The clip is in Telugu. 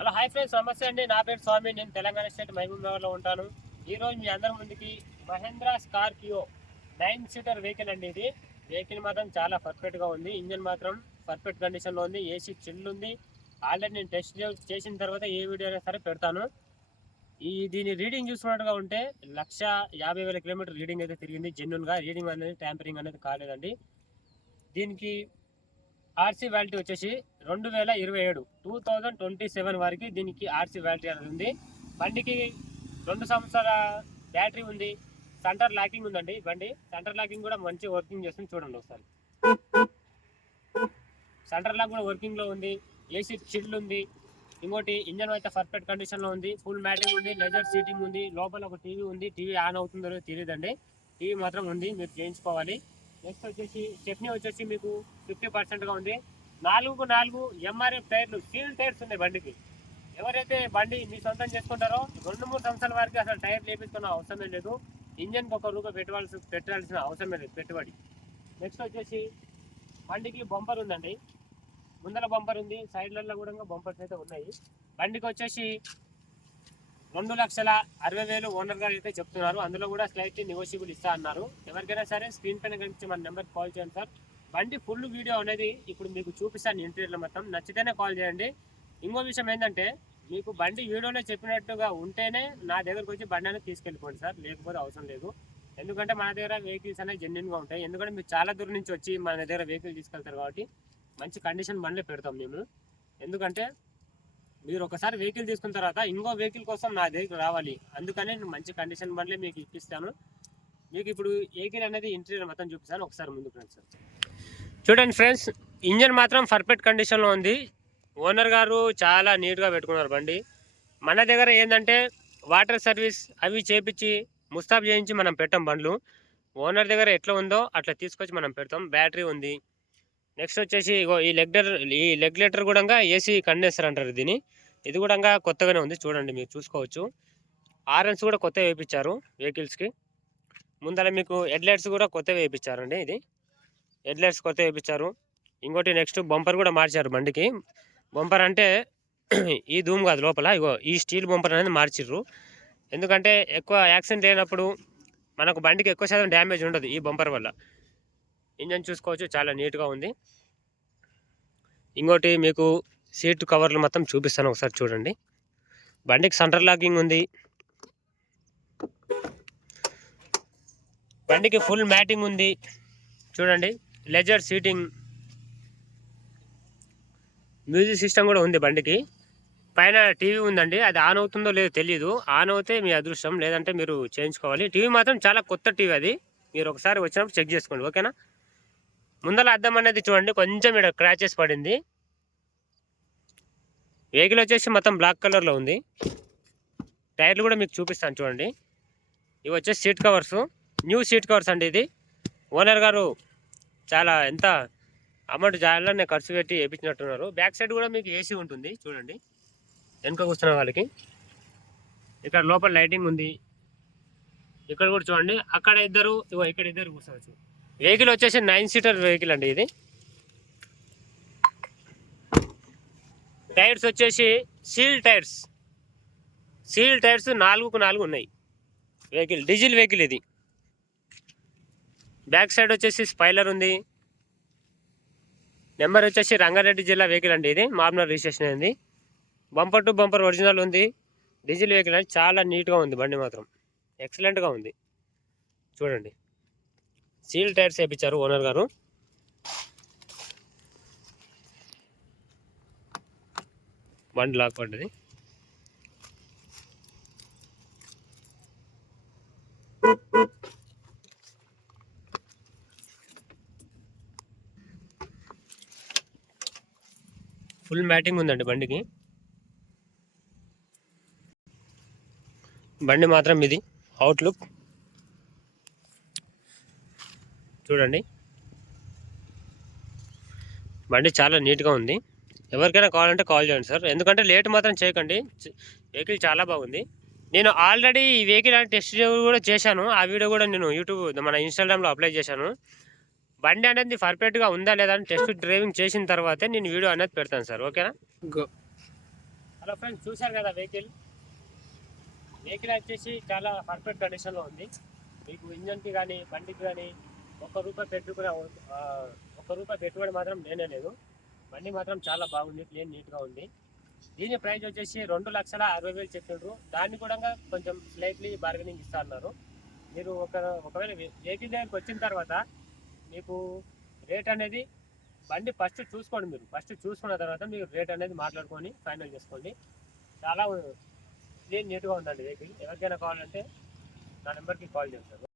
హలో హాయ్ ఫ్రెండ్స్, నమస్తే అండి. నా పేరు స్వామి. నేను తెలంగాణ స్టేట్ మహబూబ్ నగర్లో ఉంటాను. ఈరోజు మీ అందరి ముందుకి మహేంద్ర స్కార్పియో 9 సీటర్ వెహికల్ అండి. ఇది వెహికల్ మాత్రం చాలా పర్ఫెక్ట్గా ఉంది. ఇంజన్ మాత్రం పర్ఫెక్ట్ కండిషన్లో ఉంది. ఏసీ చిల్ ఉంది. ఆల్రెడీ నేను టెస్ట్ చేసిన తర్వాత ఏ వీడియో అయినా సరే పెడతాను. దీని రీడింగ్ చూసుకున్నట్టుగా ఉంటే 1,50,000 కిలోమీటర్ రీడింగ్ అయితే తిరిగింది. జెన్యున్గా రీడింగ్ అనేది ట్యాంపరింగ్ అనేది కాలేదండి. దీనికి ఆర్సీ వ్యాలిటీ వచ్చేసి 2027 2027 వరకు దీనికి ఆర్సీ వ్యాలిటీ అనేది ఉంది. బండికి 2 సంవత్సరాల బ్యాటరీ ఉంది. సెంటర్ లాకింగ్ ఉందండి. బండి సెంటర్ లాకింగ్ కూడా మంచి వర్కింగ్ చేస్తుంది. చూడండి ఒకసారి. సెంటర్ లాక్ కూడా వర్కింగ్లో ఉంది. ఏసీ చిల్ ఉంది. ఇంకోటి ఇంజన్ అయితే పర్ఫెక్ట్ కండిషన్లో ఉంది. ఫుల్ మ్యాటింగ్ ఉంది. లెదర్ సీటింగ్ ఉంది. లోపల ఒక టీవీ ఉంది. టీవీ ఆన్ అవుతుందో తెలియదండి. టీవీ మాత్రం ఉంది, మీరు చేయించుకోవాలి. నెక్స్ట్ వచ్చేసి స్టెప్నీ వచ్చేసి మీకు 50%గా ఉంది. 4x4 ఎంఆర్ఎఫ్ టైర్లు, సీల్ టైర్స్ ఉన్నాయి బండికి. ఎవరైతే బండి మీ సొంతం చేసుకుంటారో 2-3 సంవత్సరాల వరకు అసలు టైర్ లేపించుకున్న అవసరమే లేదు. ఇంజన్కి ₹1 పెట్టాల్సిన అవసరమే లేదు పెట్టుబడి. నెక్స్ట్ వచ్చేసి బండికి బంపర్ ఉందండి. ముందర బంపర్ ఉంది, సైడ్లలో కూడా బంపర్స్ అయితే ఉన్నాయి. బండికి వచ్చేసి 2,60,000 ఓనర్ గారు అయితే చెప్తున్నారు. అందులో కూడా స్లైట్లీ నెగోషియబుల్ ఇస్తా అన్నారు. ఎవరికైనా సరే స్క్రీన్ పైన కనిపించి మన నెంబర్కి కాల్ చేయండి సార్. బండి ఫుల్ వీడియో అనేది ఇప్పుడు మీకు చూపిస్తాను. ఇంటీరియర్లో మొత్తం నచ్చితేనే కాల్ చేయండి. ఇంకో విషయం ఏంటంటే, మీకు బండి వీడియోలో చెప్పినట్టుగా ఉంటేనే నా దగ్గరకు వచ్చి బండి అనేది తీసుకెళ్ళిపోండి సార్, లేకపోతే అవసరం లేదు. ఎందుకంటే మన దగ్గర వెహికల్స్ అనేవి జెన్యున్గా ఉంటాయి. ఎందుకంటే మీరు చాలా దూరం నుంచి వచ్చి మన దగ్గర వెహికల్ తీసుకెళ్తారు కాబట్టి మంచి కండిషన్ బండ్లే పెడతాం మేము. ఎందుకంటే మీరు ఒకసారి వెహికల్ తీసుకున్న తర్వాత ఇంకో వెహికల్ కోసం నా దగ్గర రావాలి. అందుకనే నేను మంచి కండిషన్ బండ్లే మీకు ఇప్పిస్తాను. మీకు ఇప్పుడు వెహికల్ అనేది ఇంటీరియర్ మొత్తం చూపిస్తాను. ఒకసారి ముందుకు రండి సార్. చూడండి ఫ్రెండ్స్, ఇంజన్ మాత్రం పర్ఫెక్ట్ కండిషన్లో ఉంది. ఓనర్ గారు చాలా నీట్గా పెట్టుకున్నారు బండి. మన దగ్గర ఏంటంటే వాటర్ సర్వీస్ అవి చేపించి ముస్తాబ్ చేయించి మనం పెట్టాం బండ్లు. ఓనర్ దగ్గర ఎట్లా ఉందో అట్లా తీసుకొచ్చి మనం పెడతాం. బ్యాటరీ ఉంది. నెక్స్ట్ వచ్చేసి ఈ లెగ్యులేటర్ కూడా ఏసీ కండెన్సర్ అంటారు దీన్ని. ఇది కూడా కొత్తగానే ఉంది. చూడండి, మీరు చూసుకోవచ్చు. ఆర్ఎన్స్ కూడా కొత్తగా వేయించారు వెహికల్స్కి. ముందర మీకు హెడ్ లైట్స్ కూడా కొత్తగా వేయించారండి. ఇది హెడ్ లైట్స్ కొత్తగా వేయించారు. ఇంకోటి నెక్స్ట్ బంపర్ కూడా మార్చారు బండికి. బంపర్ అంటే ఈ ధూమ్ కాదు, లోపల ఈ స్టీల్ బంపర్ అనేది మార్చిర్రు. ఎందుకంటే ఎక్కువ యాక్సిడెంట్ అయినప్పుడు మనకు బండికి ఎక్కువ శాతం డ్యామేజ్ ఉండదు ఈ బంపర్ వల్ల. ఇంజన్ చూసుకోవచ్చు, చాలా నీట్గా ఉంది. ఇంకోటి మీకు సీట్ కవర్లు మొత్తం చూపిస్తాను, ఒకసారి చూడండి. బండికి సెంటర్ లాకింగ్ ఉంది. బండికి ఫుల్ మ్యాటింగ్ ఉంది. చూడండి, లెజర్ సీటింగ్, మ్యూజిక్ సిస్టమ్ కూడా ఉంది బండికి. పైన టీవీ ఉందండి. అది ఆన్ అవుతుందో లేదో తెలియదు. ఆన్ అవుతే మీ అదృష్టం, లేదంటే మీరు చేయించుకోవాలి. టీవీ మాత్రం చాలా కొత్త టీవీ. అది మీరు ఒకసారి వచ్చినప్పుడు చెక్ చేసుకోండి, ఓకేనా. ముందర అద్దం అనేది చూడండి, కొంచెం ఇక్కడ క్రాచెస్ పడింది. వెహికల్ వచ్చేసి మొత్తం బ్లాక్ కలర్లో ఉంది. టైర్లు కూడా మీకు చూపిస్తాను చూడండి. ఇవి వచ్చేసి seat covers, new seat covers అండి. ఇది ఓనర్ గారు చాలా ఎంత అమౌంట్ జాగానే ఖర్చు పెట్టి వేయించినట్టున్నారు. బ్యాక్ సైడ్ కూడా మీకు ఏసీ ఉంటుంది. చూడండి, వెనుక కూర్చున్న వాళ్ళకి. ఇక్కడ లోపల లైటింగ్ ఉంది. ఇక్కడ కూడా చూడండి, అక్కడ ఇద్దరు, ఇక్కడ ఇద్దరు కూర్చోవచ్చు. వెహికల్ వచ్చేసి 9 సీటర్ వెహికల్ అండి ఇది. టైర్స్ వచ్చేసి సీల్ టైర్స్ 4x4 ఉన్నాయి. వెహికల్ డీజిల్ వెహికల్ ఇది. బ్యాక్ సైడ్ వచ్చేసి స్పైలర్ ఉంది. నెంబర్ వచ్చేసి రంగారెడ్డి జిల్లా వెహికల్ అండి ఇది. మాబ్నర్ రిజిస్ట్రేషన్ అయింది. బంపర్ టు బంపర్ ఒరిజినల్ ఉంది. డీజిల్ వెహికల్ అంటే చాలా నీట్గా ఉంది. బండి మాత్రం ఎక్సలెంట్గా ఉంది. చూడండి, సీల్ టైర్స్ వేయించారు ఓనర్ గారు. బండి లాక్ పడ్డది. ఫుల్ మ్యాటింగ్ ఉందండి బండికి. బండి మాత్రం ఇది అవుట్లుక్ చూడండి. బండి చాలా నీట్గా ఉంది. ఎవరికైనా కావాలంటే కాల్ చేయండి సార్. ఎందుకంటే లేట్ మాత్రం చేయకండి. వెహికల్ చాలా బాగుంది. నేను ఆల్రెడీ ఈ వెహికల్ టెస్ట్ కూడా చేశాను. ఆ వీడియో కూడా నేను యూట్యూబ్ మన ఇన్స్టాగ్రామ్లో అప్లై చేశాను. బండి అనేది పర్ఫెక్ట్గా ఉందా లేదా అని టెస్ట్ డ్రైవింగ్ చేసిన తర్వాతే నేను వీడియో అనేది పెడతాను సార్, ఓకేనా. హలో ఫ్రెండ్స్, చూశారు కదా వెహికల్ వచ్చేసి చాలా పర్ఫెక్ట్ కండిషన్లో ఉంది. మీకు ఇంజన్కి కానీ బండికి కానీ ఒక్క రూపాయి పెట్టుబడి మాత్రం లేనే లేదు. బండి మాత్రం చాలా బాగుంది, క్లీన్ నీట్గా ఉంది. దీని ప్రైస్ వచ్చేసి 2,60,000 చెప్తుండ్రు. దాన్ని కూడా కొంచెం స్లైట్లీ బార్గెనింగ్ ఇస్తా అన్నారు. మీరు ఒకవేళ వెహికల్ దగ్గరికి వచ్చిన తర్వాత మీకు రేట్ అనేది బండి ఫస్ట్ చూసుకోండి. మీరు ఫస్ట్ చూసుకున్న తర్వాత మీరు రేట్ అనేది మాట్లాడుకొని ఫైనల్ చేసుకోండి. చాలా క్లీన్ నీట్గా ఉందండి వెహికల్. ఎవరికైనా కావాలంటే నా నెంబర్కి కాల్ చేస్తారు.